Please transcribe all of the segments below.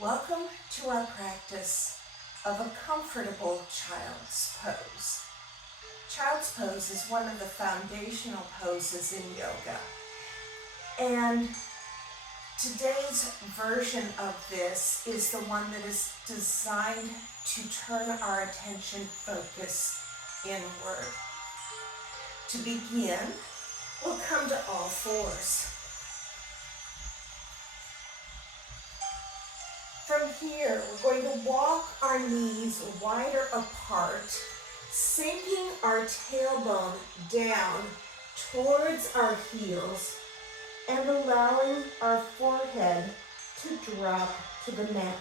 Welcome to our practice of a comfortable child's pose. Child's pose is one of the foundational poses in yoga. And today's version of this is the one that is designed to turn our attention focus inward. To begin, we'll come to all fours. From here, we're going to walk our knees wider apart, sinking our tailbone down towards our heels and allowing our forehead to drop to the mat.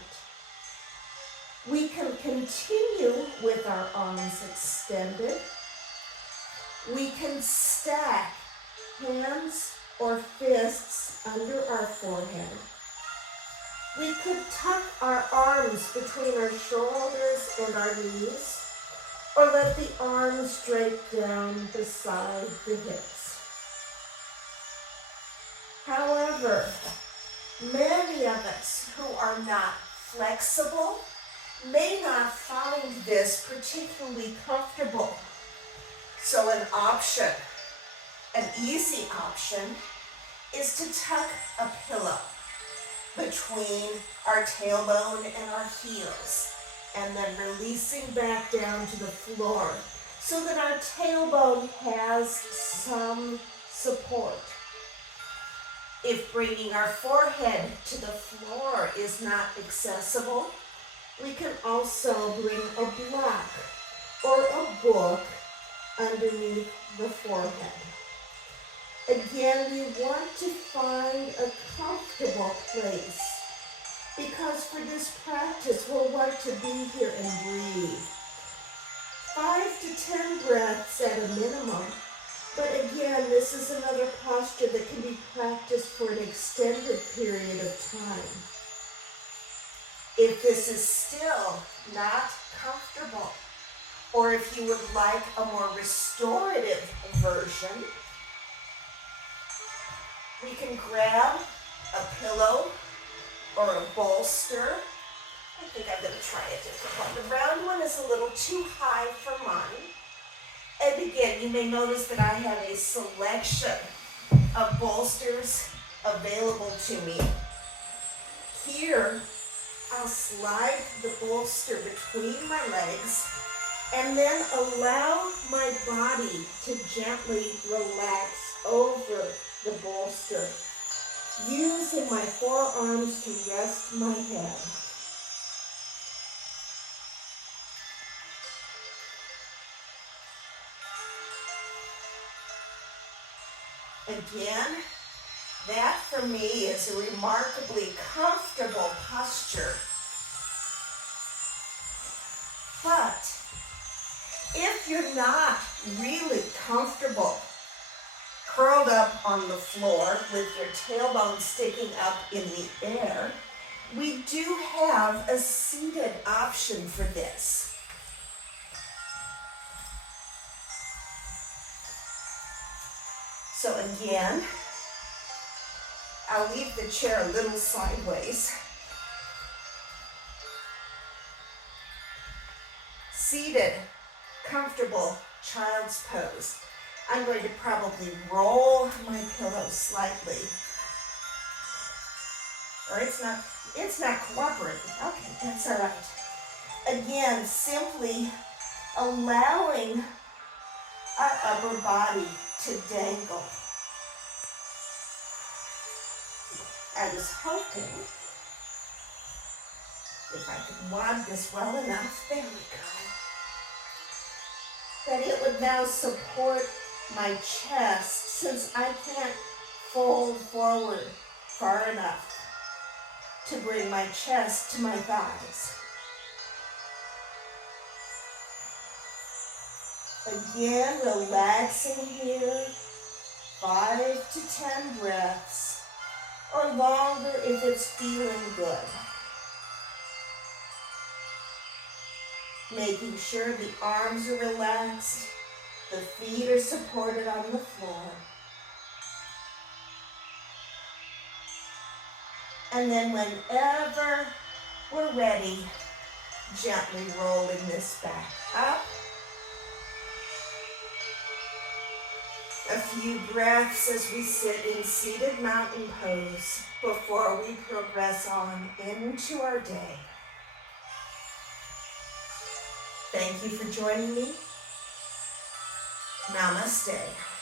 We can continue with our arms extended. We can stack hands or fists under our forehead. We could tuck our arms between our shoulders and our knees, or let the arms drape down beside the hips. However, many of us who are not flexible may not find this particularly comfortable. So an option, an easy option, is to tuck a pillow between our tailbone and our heels, and then releasing back down to the floor so that our tailbone has some support. If bringing our forehead to the floor is not accessible, we can also bring a block or a book underneath the forehead. Again, we want to find a comfortable place because for this practice, we'll want to be here and breathe. 5 to 10 breaths at a minimum, but again, this is another posture that can be practiced for an extended period of time. If this is still not comfortable, or if you would like a more restorative version, we can grab a pillow or a bolster. I think I'm going to try a different one. The round one is a little too high for mine. And again, you may notice that I have a selection of bolsters available to me. Here, I'll slide the bolster between my legs and then allow my body to gently relax over the bolster, using my forearms to rest my head. Again, that for me is a remarkably comfortable posture. But if you're not really comfortable curled up on the floor with your tailbone sticking up in the air, we do have a seated option for this. So again, I'll leave the chair a little sideways. Seated, comfortable child's pose. I'm going to probably roll my pillow slightly. Or it's not cooperating. Okay, that's all right. Again, simply allowing our upper body to dangle. I was hoping if I could wad this well enough, there we go, that it would now support my chest, since I can't fold forward far enough to bring my chest to my thighs. Again, relaxing here, 5 to 10 breaths, or longer if it's feeling good. Making sure the arms are relaxed, the feet are supported on the floor. And then whenever we're ready. Gently rolling this back up. A few breaths as we sit in seated mountain pose before we progress on into our day. Thank you for joining me. Namaste.